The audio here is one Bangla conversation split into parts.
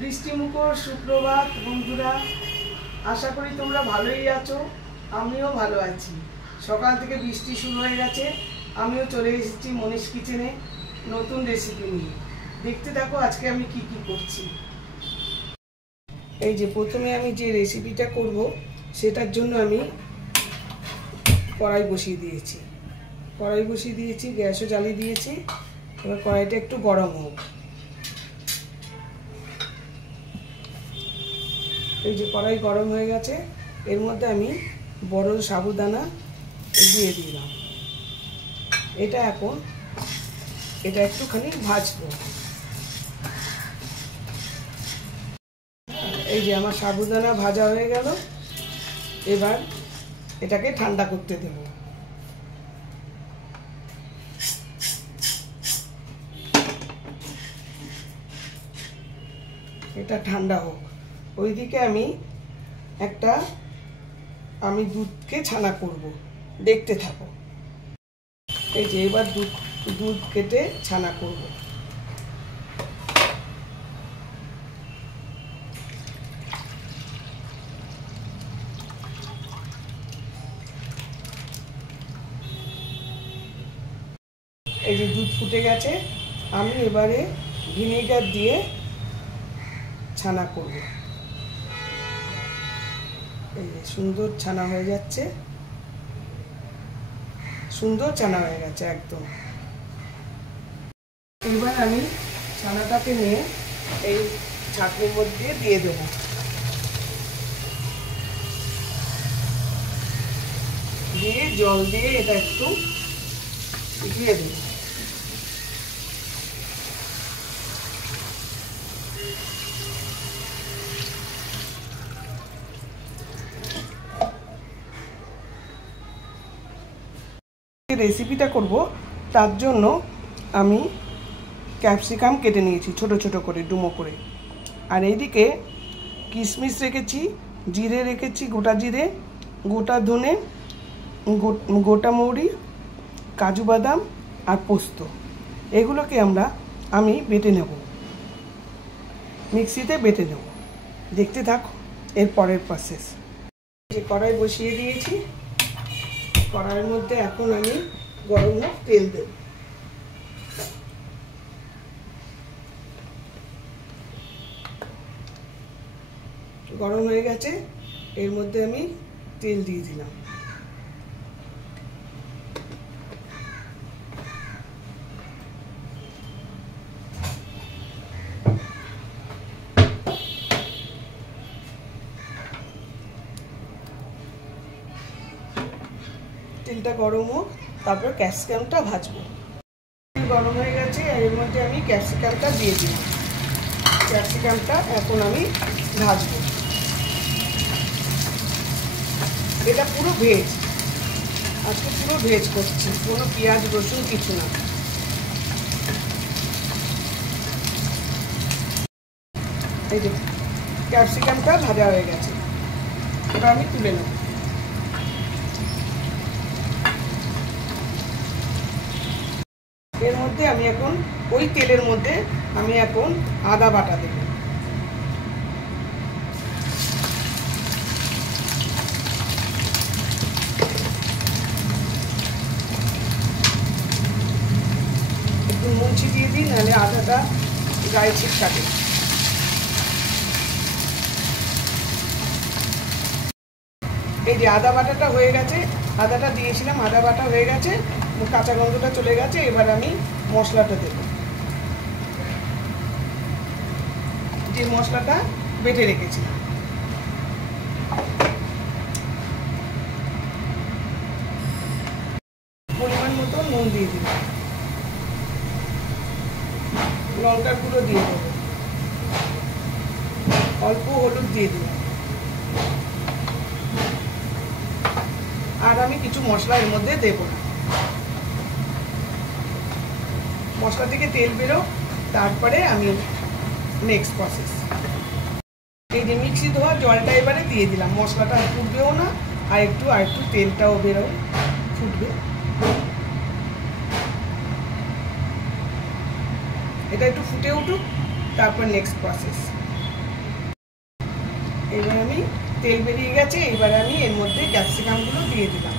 বৃষ্টিমুখর সুপ্রভাত বন্ধুরা, আশা করি তোমরা ভালোই আছো। আমিও ভালো আছি। সকাল থেকে বৃষ্টি শুরু হয়ে গেছে। আমিও চলে এসেছি মনীষ কিচেনে নতুন রেসিপি নিয়ে। দেখতে থাকো আজকে আমি কি কি করছি। এই যে প্রথমে আমি যে রেসিপিটা করব সেটার জন্য আমি কড়াই বসিয়ে দিয়েছি। গ্যাসও জ্বালিয়ে দিয়েছি। এবার কড়াইটা একটু গরম হোক। এই যে কড়াই গরম হয়ে গেছে, এর মধ্যে আমি বড় সাবুদানা দিয়ে দিলাম। এটা একটুখানি ভাজবো। এই যে আমার সাবুদানা ভাজা হয়ে গেল। এবার এটাকে ঠান্ডা করতে দেব। এটা ঠান্ডা হোক। ওইদিকে আমি দুধকে ছানা করব, দেখতে থাকো। এই যে এবার দুধ কেটে ছানা করব। এই যে দুধ ফুটে গেছে, আমি এবারে ভিনেগার দিয়ে ছানা করব। এই যে সুন্দর ছানা হয়ে যাচ্ছে, একদম। এবার আমি ছানাটাকে নিয়ে এই ছাঁকনির মধ্যে দিয়ে দেবো। দিয়ে জল দিয়ে এটা একটু দিয়ে দেবো। রেসিপিটা করব, তার জন্য আমি ক্যাপসিকাম কেটে নিয়েছি ছোট ছোট করে, ডুমো করে। আর এইদিকে কিশমিশ রেখেছি, জিরে রেখেছি, গোটা জিরে, গোটা ধনে, গোটা মৌরি, কাজু বাদাম আর পোস্ত। এগুলোকে আমি বেটে নেব, মিক্সিতে বেটে নেব। দেখতে থাকো এর পরের প্রসেস। যে কড়াই বসিয়ে দিয়েছি, কড়াইয়ের মধ্যে এখন আমি গরম তেল দেব। গরম হয়ে গেছে, এর মধ্যে আমি তেল দিয়ে দিলাম। তেলটা গরম হোক, তারপর ক্যাপসিকামটা ভাজবো। গরম হয়ে গেছে, এর মধ্যে আমি ক্যাপসিকামটা দিয়ে দিলাম। ক্যাপসিকামটা এখন আমি ভাজবো। এটা পুরো ভেজ, আজকে পুরো ভেজ করছি, কোনো পেঁয়াজ রসুন কিছু না। এই যে ক্যাপসিকামটা ভাজা হয়ে গেছে, ওটা আমি তুলে নেব। এর মধ্যে আমি এখন ওই তেলের মধ্যে আমি এখন আদা বাটা দেব। একটু মুছি দিয়ে দিই, নাহলে আদাটা গায়ে ছিটকাবে। এই যে আদা বাটাটা হয়ে গেছে, আদাটা দিয়েছিলাম, আদা বাটা হয়ে গেছে, কাঁচা গন্ধটা চলে গেছে। এবার আমি মশলাটা দেব, যে মশলাটা বেটে রেখেছিলাম। পরিমাণ মতো নুন দিয়ে দিলাম, লঙ্কার গুঁড়ো দিয়ে দেবো, অল্প হলুদ দিয়ে দিলাম। আর আমি কিছু মশলা এর মধ্যে দেব না। মশলা থেকে তেল বেরো, তারপরে আমি নেক্সট প্রসেস। এই যে মিক্সি ধোয়া জলটা এবারে দিয়ে দিলাম। মশলাটা ফুটবেও না, আর একটু তেলটাও বেরোয়, ফুটবে। এটা একটু ফুটে উঠুক, তারপর নেক্সট প্রসেস। এবার আমি তেল বেরিয়ে গেছে, এবার আমি এর মধ্যে ক্যাপসিকামগুলো দিয়ে দিলাম।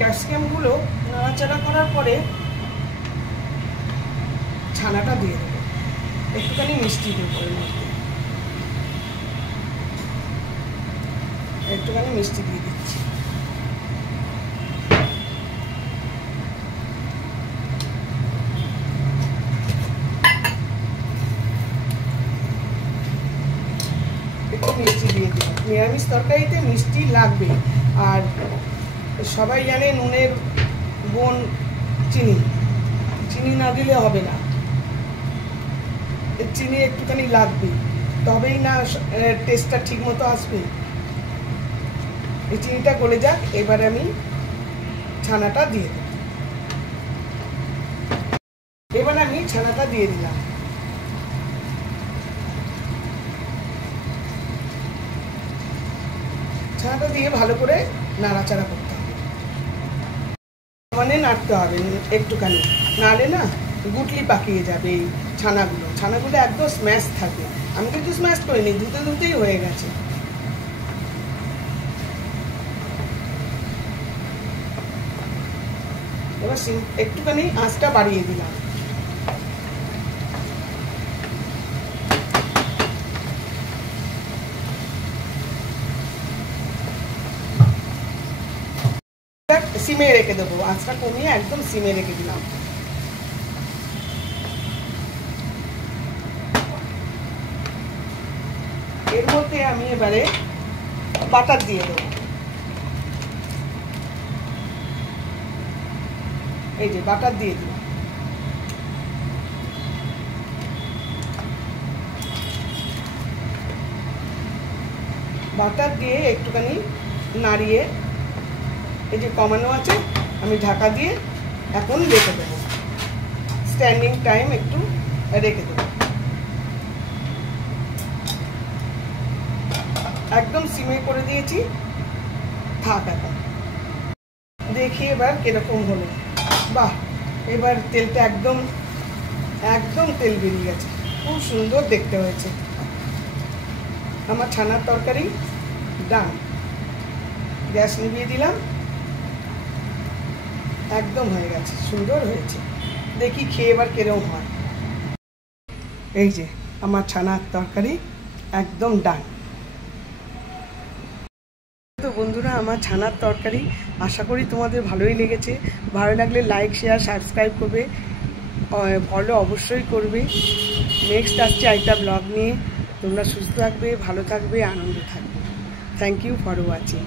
ক্যাপসিকামগুলো নাড়াচাড়া করার পরে ছানাটা দিয়ে দেবো, একটুখানি মিষ্টি দেবো এর মধ্যে, একটুখানি মিষ্টি দিয়ে দিচ্ছি। একটু মিষ্টি দিয়ে দিলাম, নিরামিষ তরকারিতে মিষ্টি লাগবে। আর সবাই জানে নুনের বোন চিনি, চিনি না দিলে হবে না, চিনি একটুখানি লাগবে, তবেই না টেস্টটা ঠিক মতো আসবে। এই চিনিটা গলে যাক, এবার আমি ছানাটা দিয়ে দেব। এবার আমি ছানাটা দিয়ে দিলাম। ছানাটা দিয়ে ভালো করে নাড়াচাড়া করতে হবে, মানে নাড়তে হবে একটুখানি, নাড়লে না গুটলি পাকিয়ে যাবে এই ছানাগুলো একদম স্ম্যাশ থাকবে। আমি কিন্তু স্ম্যাশ করিনি, ধুতেই হয়ে গেছে। এবার একটুখানি আঁচটা বাড়িয়ে দিলাম। সিমে রেখে দেবো, আঁচটা কমিয়ে একদম সিমে রেখে দিলাম। এর মধ্যে আমি এবারে বাটার দিয়ে দেবো। এই যে বাটার দিয়ে দিলাম। বাটার দিয়ে একটুখানি নাড়িয়ে, এই যে কমানো আছে, আমি ঢাকা দিয়ে এখন রেখে দেবো, স্ট্যান্ডিং টাইম একটু রেখে দেবো। একদম সিমে করে দিয়েছি, থাক এখন। দেখি এবার কিরকম হলো। বাহ, এবার তেলটা একদম তেল বেরিয়ে গেছে, খুব সুন্দর দেখতে হয়েছে। আমার ছানার তরকারি ডান। গ্যাস নিভিয়ে দিলাম, একদম হয়ে গেছে, সুন্দর হয়েছে। দেখি খেয়ে এবার কিরকম হয়। এই যে আমার ছানার তরকারি একদম ডান। তো বন্ধুরা, আমার ছানার তরকারি আশা করি তোমাদের ভালোই লেগেছে। ভালো লাগলে লাইক, শেয়ার, সাবস্ক্রাইব করবে, ফলো অবশ্যই করবে। নেক্সট আসছে একটা ব্লগ নিয়ে। তোমরা সুস্থ থাকবে, ভালো থাকবে, আনন্দে থাকবে। Thank you for watching.